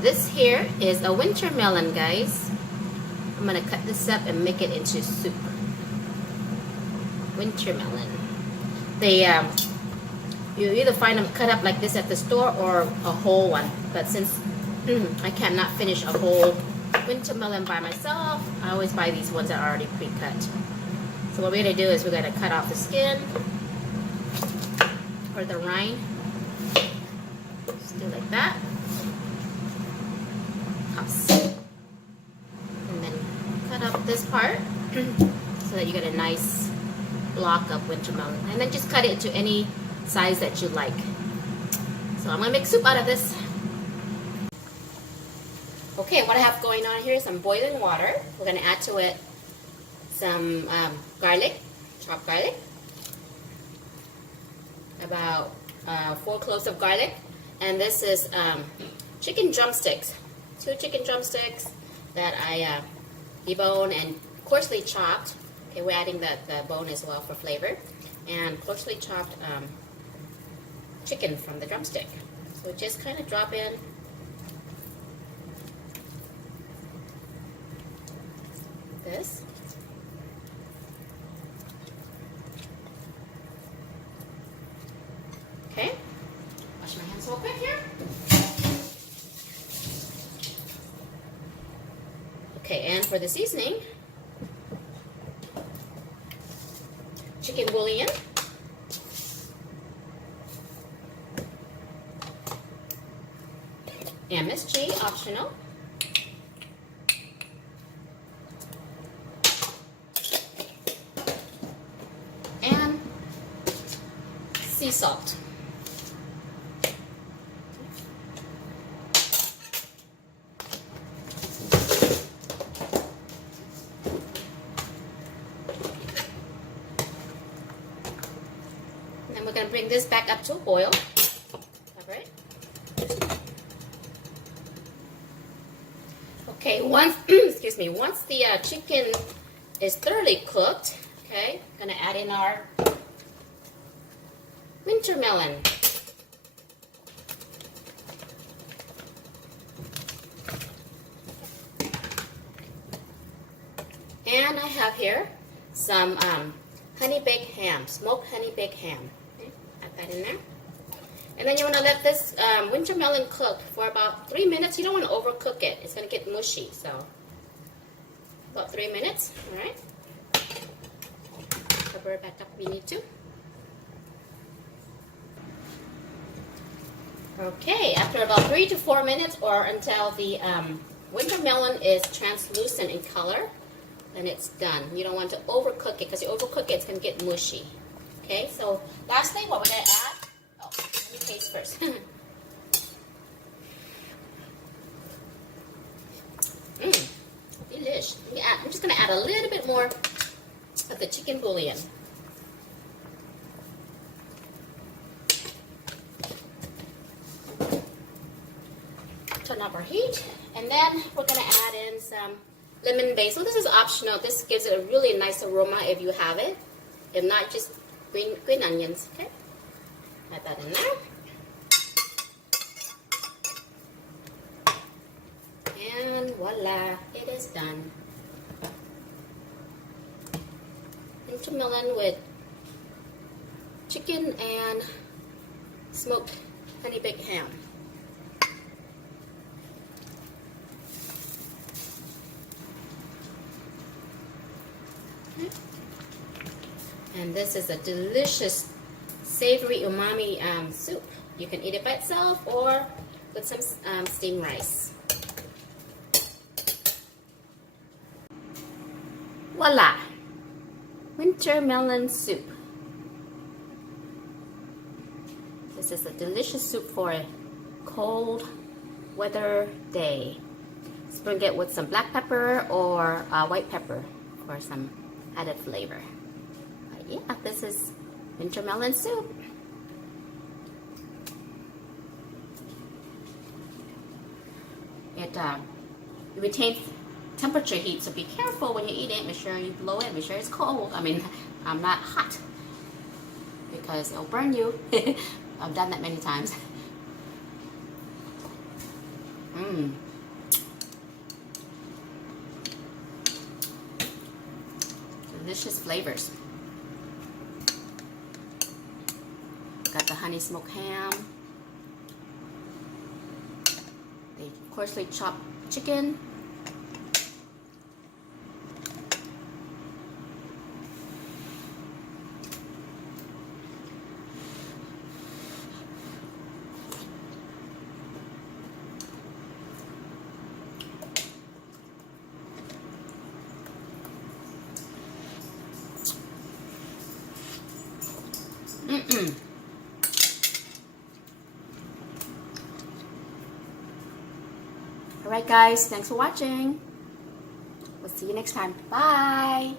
This here is a winter melon, guys. I'm gonna cut this up and make it into soup. Winter melon. They you either find them cut up like this at the store or a whole one. But since I cannot finish a whole winter melon by myself, I always buy these ones that are already pre-cut. So what we're gonna do is we're gonna cut off the skin or the rind. Just do like that. Toss. And then cut up this part so that you get a nice block of winter melon. And then just cut it into any size that you like. So I'm gonna make soup out of this. Okay, what I have going on here is some boiling water. We're gonna add to it some garlic, chopped garlic, about 4 cloves of garlic, and this is chicken drumsticks, 2 chicken drumsticks that I deboned and coarsely chopped. Okay, we're adding the bone as well for flavor, and coarsely chopped chicken from the drumstick. So just kind of drop in this. Okay, wash my hands real quick here. Okay, and for the seasoning, chicken bouillon, MSG, optional, and sea salt. And then we're going to bring this back up to a boil. Alright. Okay, once excuse me, once the chicken is thoroughly cooked, okay, I'm going to add in our winter melon. And I have here some honey baked ham, smoked honey baked ham. Okay, add that in there. And then you want to let this winter melon cook for about 3 minutes. You don't want to overcook it. It's going to get mushy. So about 3 minutes. All right. Cover it back up if you need to. Okay, after about 3 to 4 minutes, or until the winter melon is translucent in color, then it's done. You don't want to overcook it, because you overcook it, it's going to get mushy. Okay, so lastly, what we're going to add, oh, let me taste first. Delish. I'm just going to add a little bit more of the chicken bouillon. Turn up our heat, and then we're going to add in some lemon basil. This is optional. This gives it a really nice aroma if you have it. If not, just green onions. Okay, add that in there. And voila, it is done. Winter melon with chicken and smoked honey baked ham. And this is a delicious, savory umami soup. You can eat it by itself or with some steamed rice. Voila! Winter melon soup. This is a delicious soup for a cold weather day. Spring it with some black pepper or white pepper for some added flavor. Yeah, this is winter melon soup. It retains temperature heat, so be careful when you eat it. Make sure you blow it. Make sure it's cold. I mean, not hot, because it'll burn you. I've done that many times. Mmm. Delicious flavors. Got the honey smoked ham, the coarsely chopped chicken, Alright guys, thanks for watching. We'll see you next time. Bye!